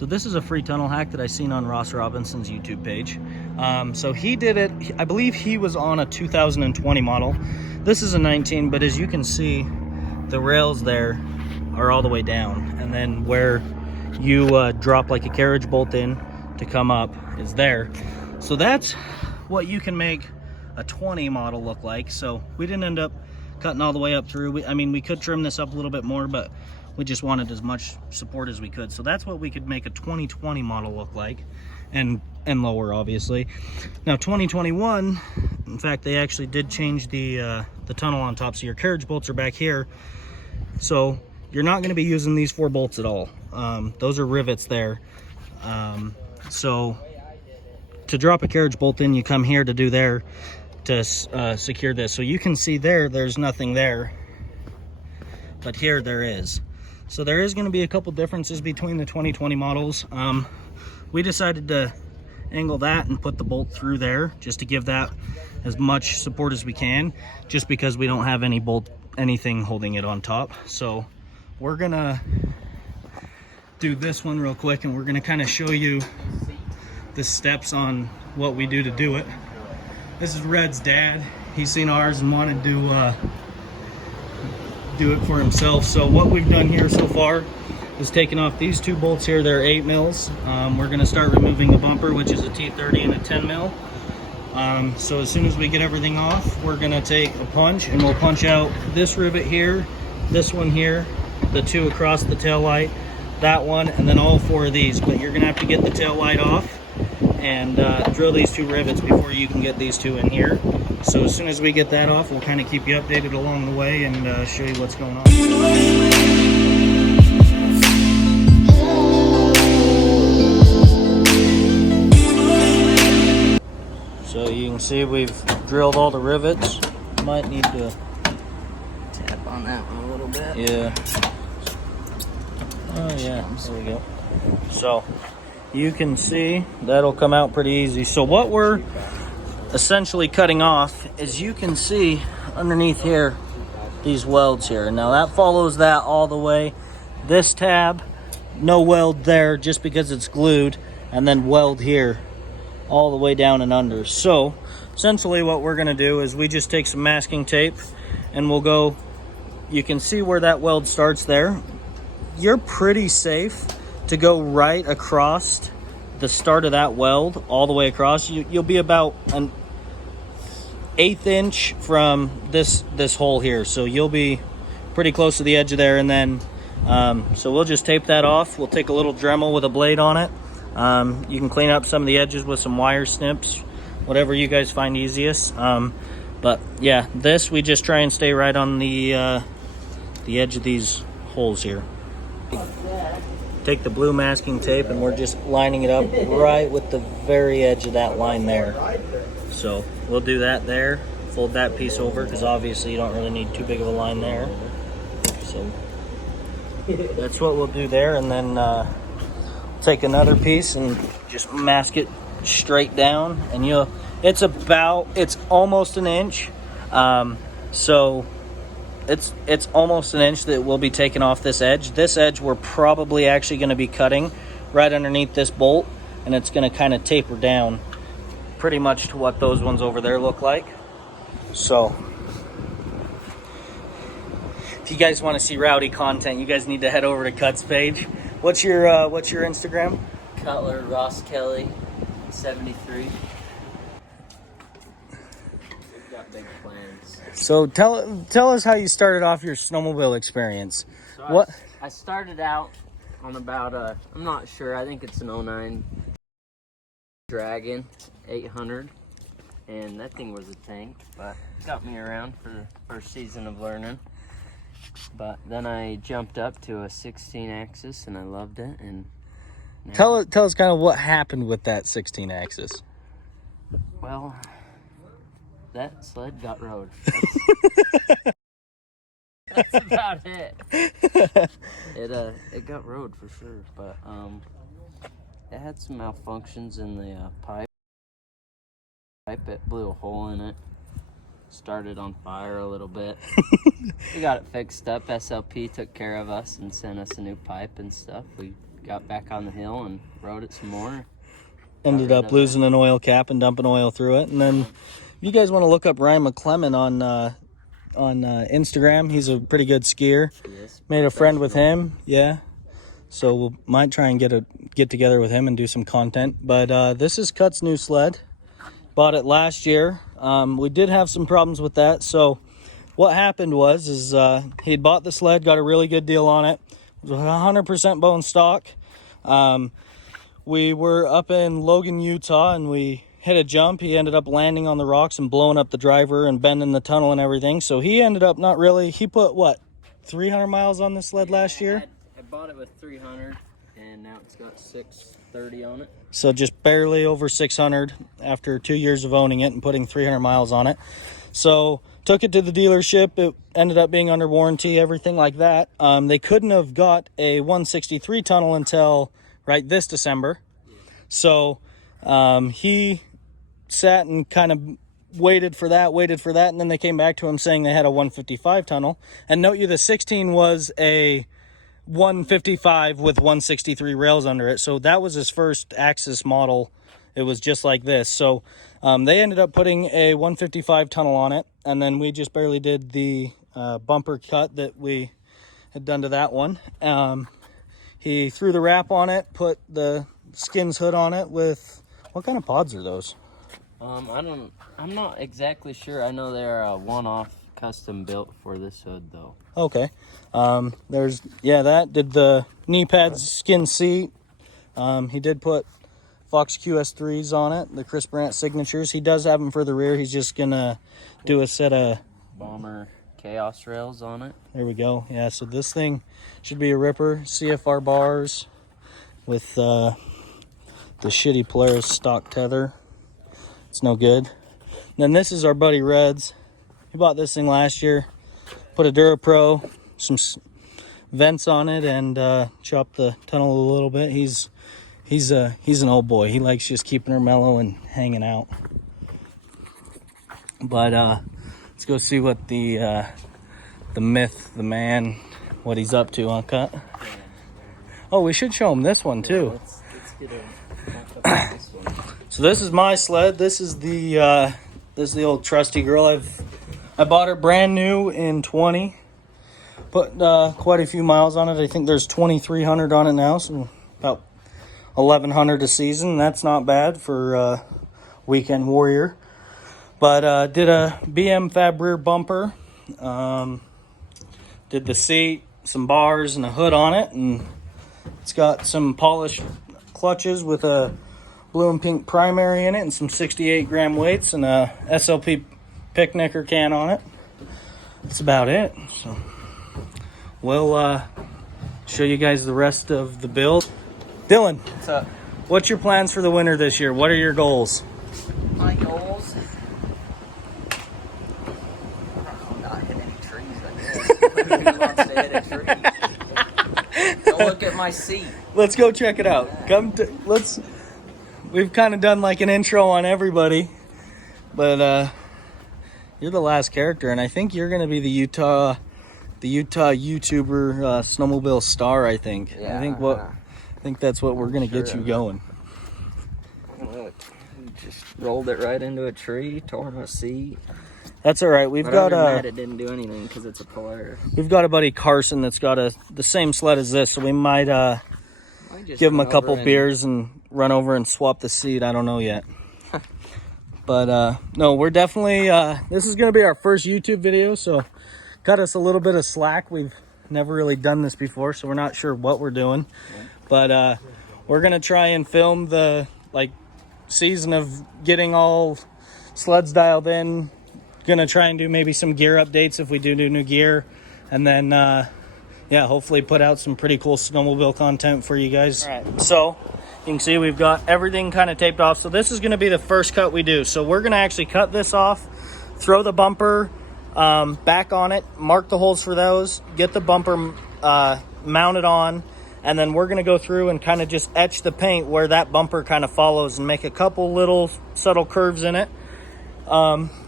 So this is a free tunnel hack that I seen on Ross Robinson's YouTube page. So he did it, I believe he was on a 2020 model. This is a 19, but as you can see, the rails there are all the way down. And then where you drop like a carriage bolt in to come up is there. So that's what you can make a 20 model look like. So we didn't end up cutting all the way up through. I mean, we could trim this up a little bit more, but we just wanted as much support as we could. So that's what we could make a 2020 model look like, and lower, obviously. Now 2021, in fact, they actually did change the tunnel on top, so your carriage bolts are back here. So you're not going to be using these 4 bolts at all. Those are rivets there. So to drop a carriage bolt in, you come here to do there to secure this. So you can see there's nothing there, but here there is. So there is going to be a couple differences between the 2020 models. We decided to angle that and put the bolt through there just to give that as much support as we can, just because we don't have anything holding it on top. So we're gonna do this one real quick, and we're gonna kind of show you the steps on what we do to do it. This is Red's dad. He's seen ours and wanted to do it for himself. So what we've done here so far is taken off these 2 bolts here. They're 8 mils. We're going to start removing the bumper, which is a T30 and a 10 mil. So as soon as we get everything off, we're going to take a punch, and we'll punch out this rivet here, this one here, the 2 across the tail light, that one, and then all 4 of these. But you're going to have to get the tail light off and drill these 2 rivets before you can get these 2 in here. So as soon as we get that off, we'll kind of keep you updated along the way and show you what's going on. So you can see we've drilled all the rivets. Might need to Tap on that one a little bit. Yeah. Oh yeah, there we go. So you can see that'll come out pretty easy. So what we're essentially cutting off, as you can see underneath here, these welds here. Now that follows that all the way. This tab, no weld there just because it's glued, and then weld here all the way down and under. So essentially what we're going to do is we just take some masking tape and we'll go, you can see where that weld starts there. You're pretty safe to go right across the start of that weld all the way across. You'll be about an 1/8 inch from this hole here, so you'll be pretty close to the edge of there. And then so we'll just tape that off. We'll take a little Dremel with a blade on it. You can clean up some of the edges with some wire snips, whatever you guys find easiest. But yeah, this we just try and stay right on the edge of these holes here. Take the blue masking tape and we're just lining it up right with the very edge of that line there. So we'll do that there, fold that piece over, because obviously you don't really need too big of a line there. So that's what we'll do there, and then take another piece and just mask it straight down, and it's almost an inch. So it's almost an inch that will be taken off this edge. This edge we're probably actually going to be cutting right underneath this bolt, and it's going to kind of taper down pretty much to what those ones over there look like. So if you guys want to see rowdy content, you guys need to head over to Cut's page. What's your Instagram? Cutler Ross Kelly 73. We've got big plans. So tell us how you started off your snowmobile experience. So I started out on about I'm not sure, I think it's an 09 Dragon 800, and that thing was a tank, but it got me around for the first season of learning. But then I jumped up to a 16 axis and I loved it. And tell us kind of what happened with that 16 axis. Well, that sled got rode. That's about it. It got rode for sure, but it had some malfunctions in the pipe. It blew a hole in it. Started on fire a little bit. We got it fixed up. SLP took care of us and sent us a new pipe and stuff. We got back on the hill and rode it some more. Ended up losing an oil cap and dumping oil through it. And then if you guys want to look up Ryan McClellan on Instagram, he's a pretty good skier. Yes, Made a friend with him, yeah. So we might try and get together with him and do some content. But this is Cut's new sled. Bought it last year. We did have some problems with that. So what happened was he had bought the sled, got a really good deal on it. It was 100% bone stock. We were up in Logan, Utah, and we hit a jump. He ended up landing on the rocks and blowing up the driver and bending the tunnel and everything. So he ended up not really. He put, what, 300 miles on this sled last year? I bought it with 300, and now it's got 630 on it. So just barely over 600 after 2 years of owning it and putting 300 miles on it. So took it to the dealership. It ended up being under warranty, everything like that. They couldn't have got a 163 tunnel until right this December. So he sat and kind of waited for that, and then they came back to him saying they had a 155 tunnel. And note you, the 16 was a 155 with 163 rails under it. So that was his first Axis model. It was just like this. So they ended up putting a 155 tunnel on it, and then we just barely did the bumper cut that we had done to that one. He threw the wrap on it, put the skins hood on it with, what kind of pods are those? I'm not exactly sure. I know they're a one-off custom built for this hood though. Okay. That did the knee pads, skin seat. He did put Fox QS3s on it, the Chris Brandt signatures. He does have them for the rear. He's just gonna do a set of Bomber Chaos rails on it. There we go. Yeah, so this thing should be a ripper. CFR bars with the shitty Polaris stock tether. It's no good. And then this is our buddy Reds. He bought this thing last year. Put a DuraPro, some vents on it, and chopped the tunnel a little bit. He's an old boy. He likes just keeping her mellow and hanging out. But let's go see what the myth, the man, what he's up to on Cut. Oh, we should show him this one too. Let's get a this one. So this is my sled. This is the old trusty girl. I bought her brand new in 20. Put quite a few miles on it. I think there's 2,300 on it now, so about 1,100 a season. That's not bad for weekend warrior. But did a BM Fab rear bumper. Did the seat, some bars, and a hood on it, and it's got some polished clutches with a blue and pink primary in it, and some 68 gram weights, and a SLP picnicker can on it. That's about it. So we'll show you guys the rest of the build. Dylan, What's up? what's your plans for the winter this year? What are your goals? My goals. Not hit any trees. Who wants to hit a tree? Don't look at my seat. Let's go check it out. We've kind of done like an intro on everybody, but you're the last character, and I think you're gonna be the Utah YouTuber snowmobile star. I think. Yeah. I think that's what we're gonna get you going. Look, just rolled it right into a tree, tore my seat. That's all right. We've But got other than that, it didn't do anything because it's a Polaris. we've got a buddy Carson that's got the same sled as this, so we might give him a couple beers and run over and swap the seat. I don't know yet. But no, we're definitely this is gonna be our first YouTube video, so cut us a little bit of slack. We've never really done this before, so we're not sure what we're doing. But we're gonna try and film the season of getting all sleds dialed in. Gonna try and do maybe some gear updates if we do new gear, and then hopefully put out some pretty cool snowmobile content for you guys. All right, so you can see we've got everything kind of taped off. So this is gonna be the first cut we do. So we're gonna actually cut this off, throw the bumper back on it, mark the holes for those, get the bumper mounted on, and then we're gonna go through and kind of just etch the paint where that bumper kind of follows and make a couple little subtle curves in it.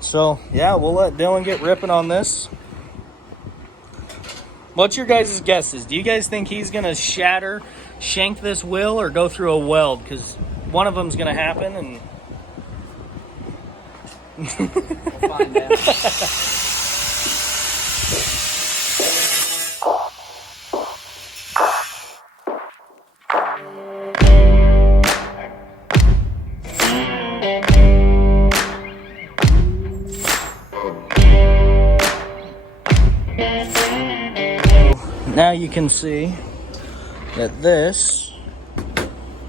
So yeah, we'll let Dylan get ripping on this. What's your guys' guesses? Do you guys think he's gonna shatter shank this wheel or go through a weld, because one of them's going to happen, and We'll find out. now you can see that this,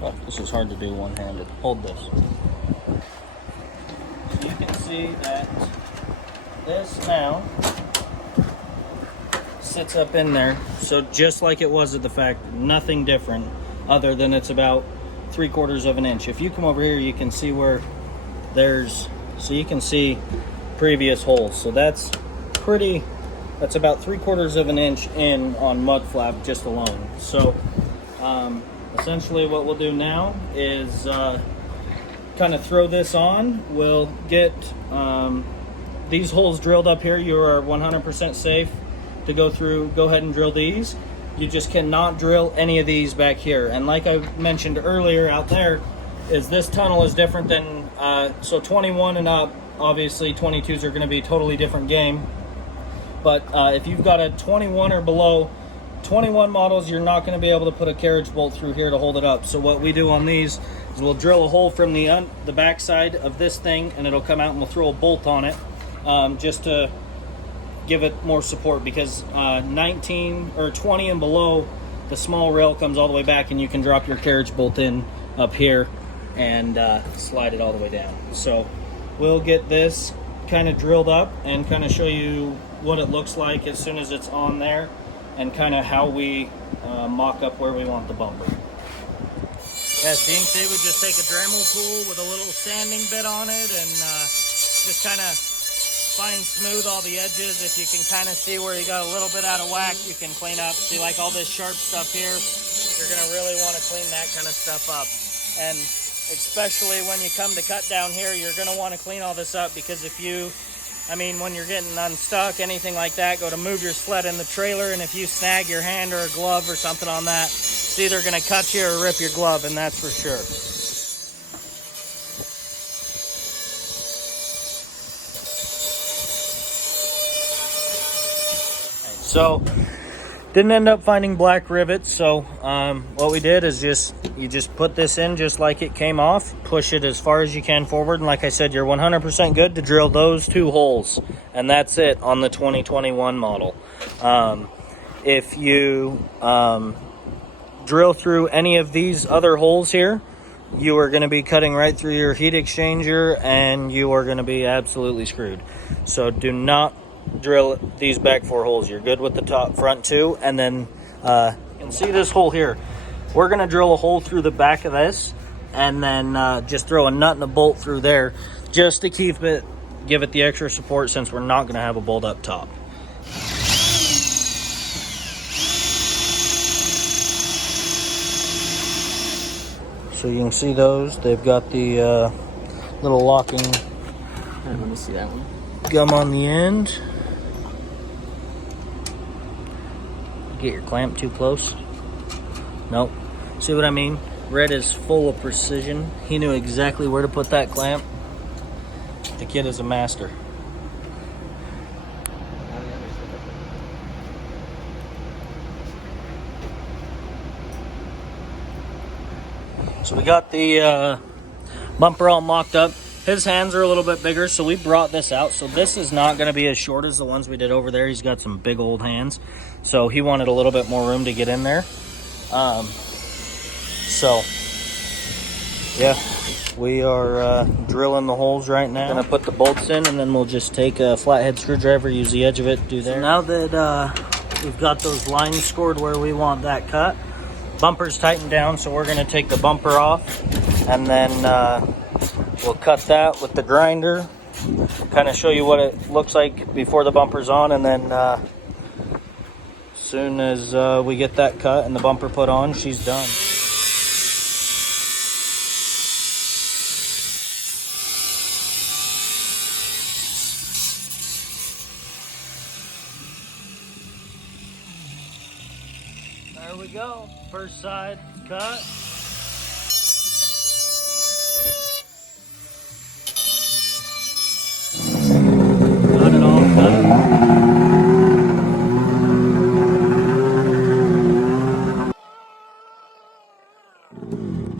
oh, this is hard to do one-handed. Hold this. So you can see that this now sits up in there. So just like it was at the factory, nothing different other than it's about 3/4 of an inch. If you come over here, you can see where there's, so you can see previous holes. So that's about 3/4 of an inch in on mud flap just alone. So essentially what we'll do now is kind of throw this on. We'll get these holes drilled up here. You are 100% safe to go through. Go ahead and drill these. You just cannot drill any of these back here. And like I mentioned earlier out there, is this tunnel is different than, so 21 and up, obviously 22s are gonna be a totally different game. But if you've got a 21 or below, 21 models, you're not gonna be able to put a carriage bolt through here to hold it up. So what we do on these is we'll drill a hole from the back side of this thing, and it'll come out, and we'll throw a bolt on it just to give it more support, because 19 or 20 and below, the small rail comes all the way back, and you can drop your carriage bolt in up here and slide it all the way down. So we'll get this kind of drilled up and kind of show you what it looks like as soon as it's on there, and kind of how we mock up where we want the bumper. As you can see, we just take a Dremel tool with a little sanding bit on it, and just kind of fine smooth all the edges. If you can kind of see where you got a little bit out of whack, you can clean up. See, like all this sharp stuff here, you're gonna really want to clean that kind of stuff up. And especially when you come to cut down here, you're gonna want to clean all this up, because if you, I mean, when you're getting unstuck, anything like that, go to move your sled in the trailer, and if you snag your hand or a glove or something on that, it's either gonna cut you or rip your glove, and that's for sure. So didn't end up finding black rivets, so what we did is you just put this in just like it came off, push it as far as you can forward, and like I said, you're 100% good to drill those 2 holes, and that's it on the 2021 model. If you drill through any of these other holes here, you are going to be cutting right through your heat exchanger, and you are going to be absolutely screwed. So do not drill these back 4 holes. You're good with the front 2, and then you can see this hole here. We're going to drill a hole through the back of this, and then just throw a nut and a bolt through there, just to give it the extra support, since we're not going to have a bolt up top. So you can see those. They've got the little locking Let me see that one. gum on the end. Get your clamp too close. Nope. See what I mean? Red is full of precision. He knew exactly where to put that clamp. The kid is a master. So we got the bumper all mocked up. His hands are a little bit bigger, so we brought this out. So this is not going to be as short as the ones we did over there. He's got some big old hands, so he wanted a little bit more room to get in there. So yeah, we are drilling the holes right now. Gonna put the bolts in, and then we'll just take a flathead screwdriver, use the edge of it, do there. So now that we've got those lines scored where we want that cut, bumper's tightened down, so we're gonna take the bumper off, and then we'll cut that with the grinder, kind of show you what it looks like before the bumper's on, and then as soon as we get that cut and the bumper put on, she's done. There we go, first side. cut. Got it all cut.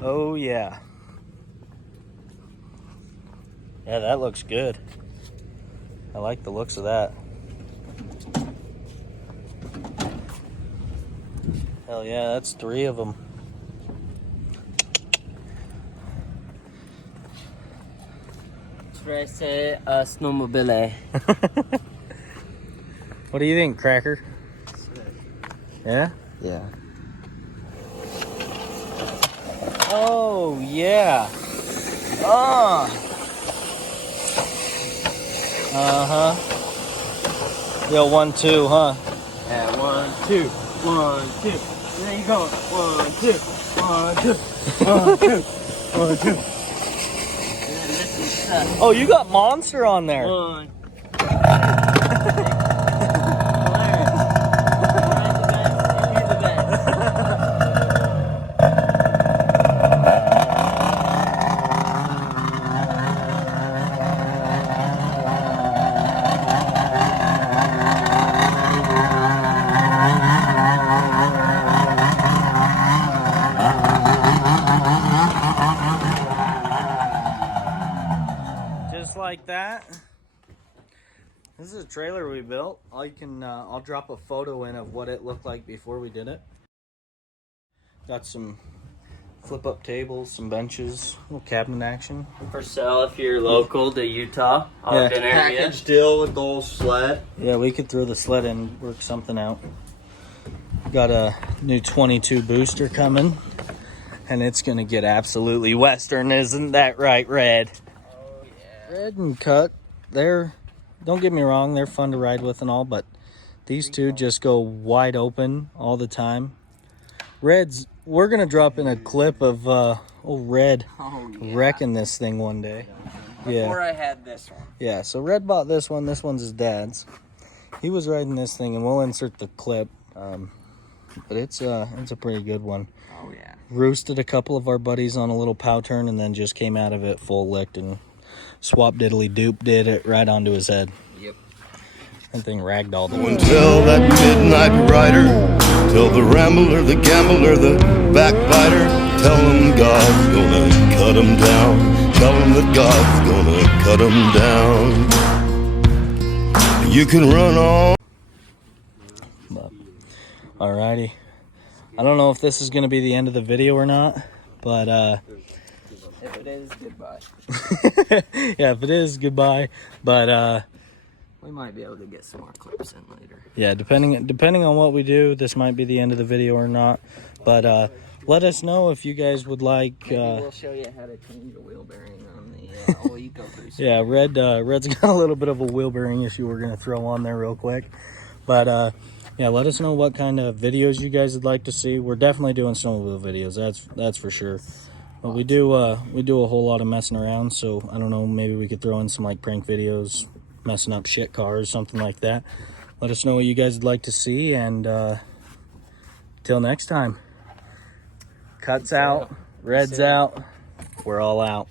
Oh yeah. Yeah, that looks good. I like the looks of that. Hell yeah, that's 3 of them. Should I say snowmobile? What do you think, Cracker? Yeah? Yeah. Oh yeah. Uh-huh. Yo, 1, 2, huh? Yeah, 1, 2, 1, 2. There you go. 1, 2, 1, 2, 1, 2, 1, 2. And then this is Oh, you got Monster on there. 1. Just like that. This is a trailer we built. I'll drop a photo in of what it looked like before we did it. Got some flip-up tables, some benches, little cabinet action. For sale if you're local to Utah. Ogden area. Package deal with the whole sled. Yeah, we could throw the sled in, work something out. Got a new 22 booster coming, and it's gonna get absolutely Western, isn't that right, Red? Oh yeah. Red and Cut, don't get me wrong, they're fun to ride with and all, but these two just go wide open all the time. We're gonna drop in a clip of old Red wrecking this thing one day. Before I had this one. Yeah, so Red bought this one. This one's his dad's. He was riding this thing, and we'll insert the clip. But it's a pretty good one. Oh yeah. Roosted a couple of our buddies on a little pow turn, and then just came out of it full licked and swap diddly doop did it right onto his head. Yep. That thing ragdolled the Tell that midnight rider, tell the rambler, the gambler, the backbiter, tell him God's gonna cut him down. Tell him that God's gonna cut him down. You can run on. But, alrighty. I don't know if this is going to be the end of the video or not, but If it is, goodbye. yeah, if it is, goodbye. But We might be able to get some more clips in later. yeah, depending on what we do, this might be the end of the video or not. But let us know if you guys would like. Maybe we'll show you how to change a wheel bearing on the old Eco Boost. Yeah, Red's got a little bit of a wheel bearing issue we're gonna throw on there real quick. But yeah, let us know what kind of videos you guys would like to see. We're definitely doing snowmobile videos, that's for sure. But we do a whole lot of messing around, so I don't know, maybe we could throw in some like prank videos, messing up shit cars, something like that. Let us know what you guys would like to see, and till next time. Cuts out, Red's out, we're all out.